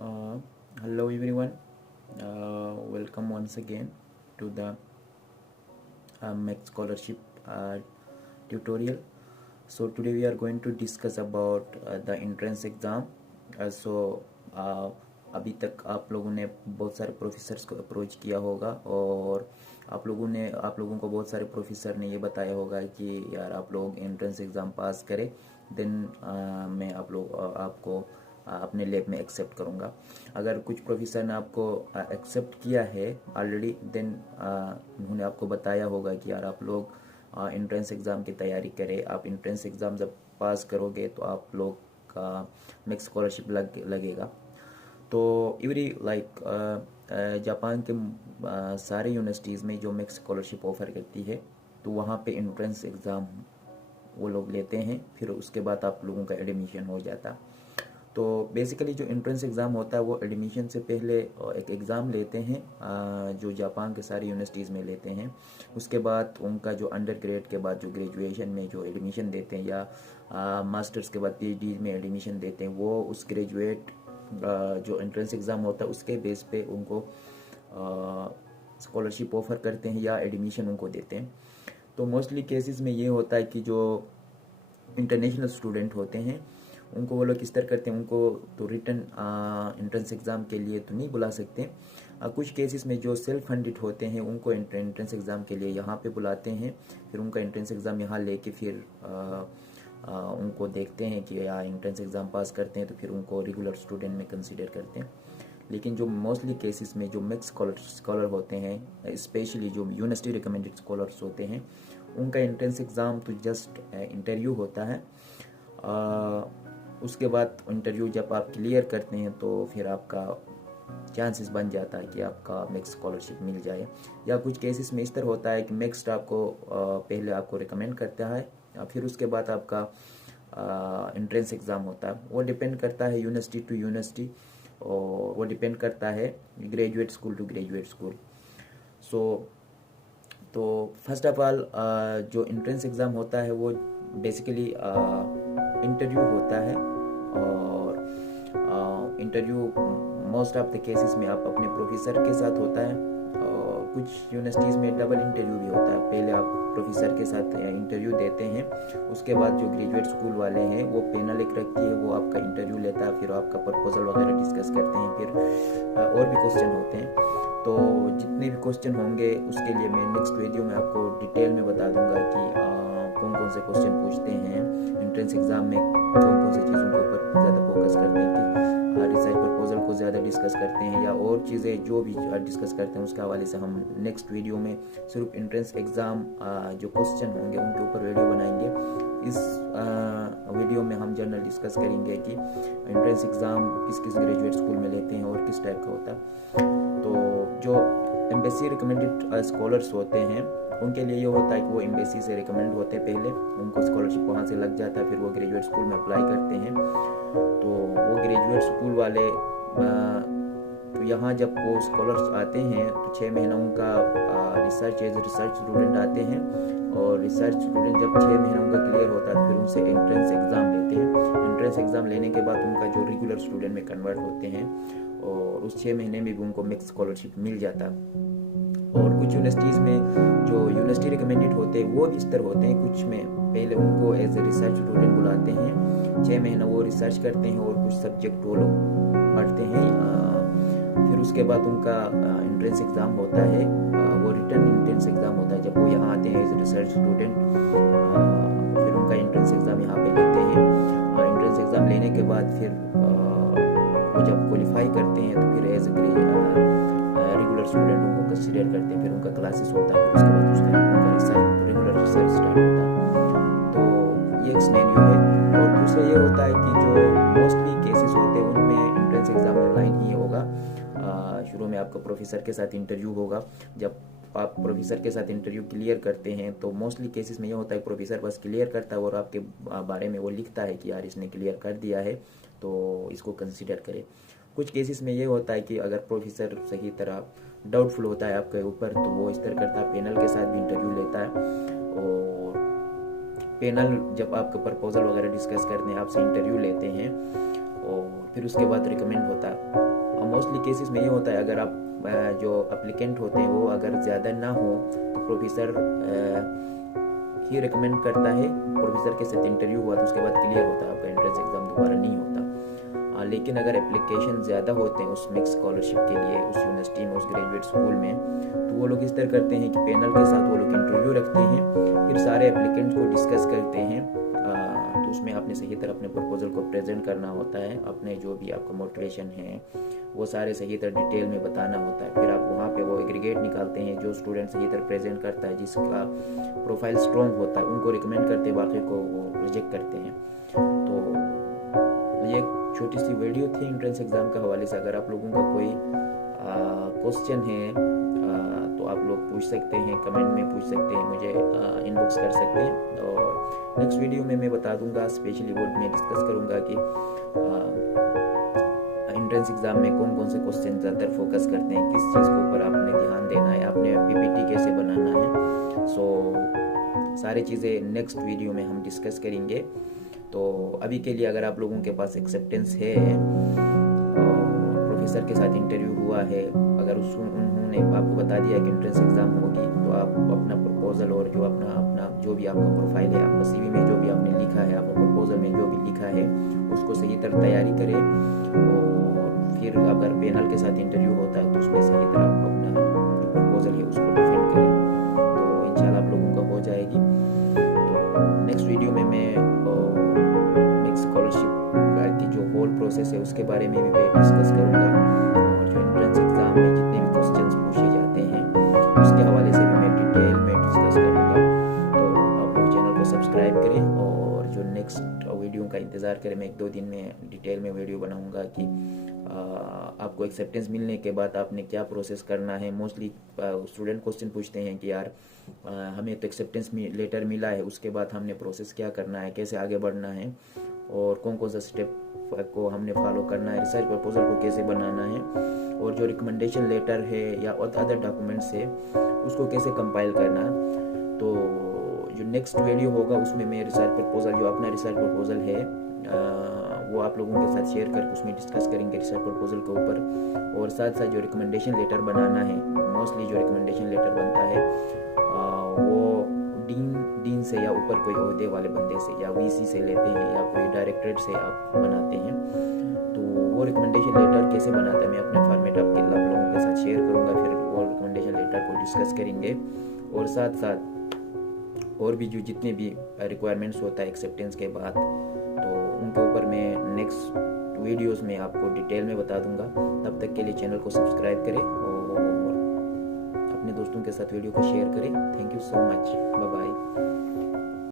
Uh, Hello everyone. Welcome once again to the MEC scholarship tutorial. So today we are going to discuss about the entrance exam. So अभी तक आप लोगों ने बहुत सारे professors को अप्रोच किया होगा और आप लोगों को बहुत सारे प्रोफेसर ने ये बताया होगा कि यार आप लोग एंट्रेंस एग्ज़ाम पास करें, देन मैं आपको अपने लैब में एक्सेप्ट करूँगा। अगर कुछ प्रोफेसर ने आपको एक्सेप्ट किया है ऑलरेडी, देन उन्होंने आपको बताया होगा कि यार आप लोग एंट्रेंस एग्ज़ाम की तैयारी करें। आप एंट्रेंस एग्ज़ाम जब पास करोगे तो आप लोग का MEC स्कॉलरशिप लगेगा। तो एवरी जापान के सारे यूनिवर्सिटीज़ में जो MEC स्कॉलरशिप ऑफ़र करती है, तो वहाँ पे एंट्रेंस एग्ज़ाम वो लोग लेते हैं, फिर उसके बाद आप लोगों का एडमिशन हो जाता। तो बेसिकली जो एंट्रेंस एग्ज़ाम होता है वो एडमिशन से पहले एक एग्ज़ाम लेते हैं जो जापान के सारी यूनिवर्सिटीज़ में लेते हैं। उसके बाद उनका जो अंडर ग्रेड के बाद जो ग्रेजुएशन में जो एडमिशन देते हैं या मास्टर्स के बाद PhD में एडमिशन देते हैं, वो उस ग्रेजुएट जो एंट्रेंस एग्ज़ाम होता है उसके बेस पे उनको स्कॉलरशिप ऑफ़र करते हैं या एडमिशन उनको देते हैं। तो मोस्टली केसेस में ये होता है कि जो इंटरनेशनल स्टूडेंट होते हैं उनको वो लोग किस तरह करते हैं, उनको तो रिटन एंट्रेंस एग्ज़ाम के लिए तो नहीं बुला सकते। कुछ केसेस में जो सेल्फ फंडेड होते हैं उनको एंट्रेंस एग्ज़ाम के लिए यहाँ पे बुलाते हैं, फिर उनका एंट्रेंस एग्ज़ाम यहाँ लेके फिर उनको देखते हैं कि या एंट्रेंस एग्ज़ाम पास करते हैं तो फिर उनको रेगुलर स्टूडेंट में कंसिडर करते हैं। लेकिन जो मोस्टली केसेस में जो MEC स्कॉलर होते हैं, स्पेशली जो यूनिवर्सिटी रिकमेंडेड स्कॉलर्स होते हैं, उनका एंट्रेंस एग्ज़ाम तो जस्ट इंटरव्यू होता है। उसके बाद इंटरव्यू जब आप क्लियर करते हैं तो फिर आपका चांसेस बन जाता है कि आपका MEC स्कॉलरशिप मिल जाए। या कुछ केसेस में इस तरह होता है कि MEC आपको पहले आपको रिकमेंड करता है, फिर उसके बाद आपका एंट्रेंस एग्ज़ाम होता है। वो डिपेंड करता है यूनिवर्सिटी टू यूनिवर्सिटी और वो डिपेंड करता है graduate school to graduate school. तो फर्स्ट ऑफ ऑल जो एंट्रेंस एग्ज़ाम होता है वो बेसिकली इंटरव्यू होता है और interview most of the cases में आप अपने प्रोफेसर के साथ होता है और कुछ यूनिवर्सिटीज़ में डबल इंटरव्यू भी होता है। पहले आप प्रोफेसर के साथ इंटरव्यू देते हैं, उसके बाद जो ग्रेजुएट स्कूल वाले हैं वो पैनल एक रखती है, वो आपका इंटरव्यू लेता है, फिर आपका प्रपोजल वगैरह डिस्कस करते हैं, फिर और भी क्वेश्चन होते हैं। तो जितने भी क्वेश्चन होंगे उसके लिए मैं नेक्स्ट वीडियो में आपको डिटेल में बता दूंगा कि कौन कौन से क्वेश्चन पूछते हैं एंट्रेंस एग्ज़ाम में, कौन कौन सी चीज़ों के ऊपर ज़्यादा फोकस करते हैं कि रिसर्च प्रपोजल को ज़्यादा डिस्कस करते हैं या और चीज़ें जो भी डिस्कस करते हैं, उसके हवाले से हम नेक्स्ट वीडियो में सिर्फ एंट्रेंस एग्ज़ाम जो क्वेश्चन होंगे उनके ऊपर वीडियो बनाएंगे। इस वीडियो में हम जनरल डिस्कस करेंगे कि एंट्रेंस एग्ज़ाम किस किस ग्रेजुएट स्कूल में लेते हैं और किस टाइप का होता है। तो जो एम्बेसी रिकमेंडेड स्कॉलर्स होते हैं उनके लिए ये होता है कि वो एम्बेसी से रिकमेंड होते हैं, पहले उनको स्कॉलरशिप वहाँ से लग जाता है, फिर वो ग्रेजुएट स्कूल में अप्लाई करते हैं। तो वो ग्रेजुएट स्कूल वाले तो यहाँ जब वो स्कॉलर्स आते हैं तो 6 महीना उनका रिसर्च स्टूडेंट आते हैं और रिसर्च स्टूडेंट जब 6 महीना उनका क्लियर होता है तो फिर उनसे एंट्रेंस एग्ज़ाम लेते हैं। एंट्रेंस एग्ज़ाम लेने के बाद उनका जो रेगुलर स्टूडेंट में कन्वर्ट होते हैं और उस 6 महीने में भी उनको MEC स्कॉलरशिप मिल जाता है। और कुछ यूनिवर्सिटीज़ में जो यूनिवर्सिटी रिकमेंडेड होते हैं वो भी इस तरह होते हैं, कुछ में पहले उनको एज ए रिसर्च स्टूडेंट बुलाते हैं, 6 महीना वो रिसर्च करते हैं और कुछ सब्जेक्ट वो लोग पढ़ते हैं, फिर उसके बाद उनका एंट्रेंस एग्ज़ाम होता है, वो रिटन एंट्रेंस एग्ज़ाम होता है। जब वो यहाँ आते हैं एज ए रिसर्च स्टूडेंट, फिर उनका एंट्रेंस एग्ज़ाम यहाँ पे लेते हैं। एंट्रेंस एग्ज़ाम लेने के बाद फिर वो जब क्वालिफाई करते हैं तो फिर एज रेगुलर स्टूडेंट उनको कंसिडर करते हैं, फिर उनका क्लासेस होता है, फिर उसके बाद उसका रेगुलर रिसर्च स्टार्ट होता है। तो ये एक सिनेरियो है। और दूसरा ये होता है कि जो मोस्टली केसेस होते हैं उनमें एंट्रेंस एग्ज़ाम ऑनलाइन ही होगा। शुरू में आपका प्रोफेसर के साथ इंटरव्यू होगा। जब आप प्रोफेसर के साथ इंटरव्यू क्लियर करते हैं तो मोस्टली केसेस में ये होता है प्रोफेसर बस क्लियर करता है और आपके बारे में वो लिखता है कि यार इसने क्लियर कर दिया है तो इसको कंसिडर करें। कुछ केसेस में ये होता है कि अगर प्रोफेसर सही तरह डाउटफुल होता है आपके ऊपर तो वो इस तरह करता है, पैनल के साथ भी इंटरव्यू लेता है और पैनल जब आपका प्रपोजल वगैरह डिस्कस करते हैं आपसे इंटरव्यू लेते हैं और फिर उसके बाद रिकमेंड होता है। मोस्टली केसेस में ये होता है, अगर आप जो अप्लीकेंट होते हैं वो अगर ज़्यादा ना हो तो प्रोफेसर ही रिकमेंड करता है। प्रोफेसर के साथ इंटरव्यू हुआ तो उसके बाद क्लियर होता है, आपका एंट्रेंस एग्ज़ाम दोबारा नहीं होता। लेकिन अगर एप्लीकेशन ज़्यादा होते हैं उस मिक्स स्कॉलरशिप के लिए उस यूनिवर्सिटी में, उस ग्रेजुएट स्कूल में, तो वो लोग इस तरह करते हैं कि पैनल के साथ वो लोग इंटरव्यू रखते हैं, फिर सारे एप्लीकेंट्स को डिस्कस करते हैं। तो उसमें आपने सही तरह अपने प्रपोजल को प्रेजेंट करना होता है, अपने जो भी आपका मोटिवेशन है वो सारे सही तरह डिटेल में बताना होता है। फिर आप वहाँ पे वो एग्रीगेट निकालते हैं, जो स्टूडेंट सही तरह प्रेजेंट करता है, जिसका प्रोफाइल स्ट्रॉन्ग होता है, उनको रिकमेंड करते, बाकी को वो रिजेक्ट करते हैं। तो ये एक छोटी सी वीडियो थी एंट्रेंस एग्ज़ाम के हवाले से। अगर आप लोगों का कोई क्वेश्चन है तो आप लोग पूछ सकते हैं, कमेंट में पूछ सकते हैं, मुझे इनबॉक्स कर सकते हैं। और नेक्स्ट वीडियो में मैं बता दूंगा, स्पेशली वो मैं डिस्कस करूंगा कि एंट्रेंस एग्ज़ाम में कौन कौन से क्वेश्चन ज़्यादातर फोकस करते हैं, किस चीज़ के ऊपर आपने ध्यान देना है, आपने पीपीटी कैसे बनाना है। सारी चीज़ें नेक्स्ट वीडियो में हम डिस्कस करेंगे। तो अभी के लिए अगर आप लोगों के पास एक्सेप्टेंस है, प्रोफेसर के साथ इंटरव्यू हुआ है, अगर उन्होंने आपको बता दिया कि एंट्रेंस एग्ज़ाम होगी, तो आप अपना प्रपोजल और जो अपना जो भी आपका प्रोफाइल है, आपका सीवी में जो भी आपने लिखा है, आपका प्रपोजल में जो भी लिखा है, उसको सही तरह तैयारी करें। और फिर अगर पैनल के साथ इंटरव्यू होता है तो उसमें सही तरह आप अपना जो प्रपोजल है उसको डिफेंड करें, तो इंशाल्लाह आप लोगों का हो जाएगी। तो नेक्स्ट वीडियो में मैं स्कॉलरशिप की जो होल प्रोसेस है उसके बारे में भी मैं डिस्कस करूंगा, और जो एंट्रेंस एग्ज़ाम में जितने भी क्वेश्चंस पूछे जाते हैं उसके हवाले से भी मैं डिटेल में डिस्कस करूंगा। तो आप लोग चैनल को सब्सक्राइब करें और जो नेक्स्ट वीडियो का इंतज़ार करें। मैं 1-2 दिन में डिटेल में वीडियो बनाऊंगा कि आपको एक्सेप्टेंस मिलने के बाद आपने क्या प्रोसेस करना है। मोस्टली स्टूडेंट क्वेश्चन पूछते हैं कि यार हमें तो एक्सेप्टेंस लेटर मिला है, उसके बाद हमने प्रोसेस क्या करना है, कैसे आगे बढ़ना है, और कौन कौन सा स्टेप को हमने फॉलो करना है, रिसर्च प्रपोजल को कैसे बनाना है, और जो रिकमेंडेशन लेटर है या अदर डॉक्यूमेंट्स है उसको कैसे कंपाइल करना है। तो जो नेक्स्ट वीडियो होगा उसमें मैं रिसर्च प्रपोजल, जो अपना रिसर्च प्रपोजल है वो आप लोगों के साथ शेयर करके उसमें डिस्कस करेंगे रिसर्च प्रपोजल के ऊपर। और साथ साथ जो रिकमेंडेशन लेटर बनाना है, मोस्टली जो रिकमेंडेशन लेटर बनता है वो डीन से या ऊपर कोई ओहदे वाले बंदे से या वीसी से लेते हैं या कोई डायरेक्टरेट से आप बनाते हैं। तो वो रिकमेंडेशन लेटर कैसे बनाता है मैं अपने फॉर्मेट आप लोगों के साथ शेयर करूंगा। फिर वो रिकमेंडेशन लेटर को डिस्कस करेंगे, और साथ साथ और भी जो जितने भी रिक्वायरमेंट्स होता है एक्सेप्टेंस के बाद, तो उनके ऊपर मैं नेक्स्ट वीडियोस में आपको डिटेल में बता दूंगा। तब तक के लिए चैनल को सब्सक्राइब करें और अपने दोस्तों के साथ वीडियो को शेयर करें। Thank you so much, bye bye.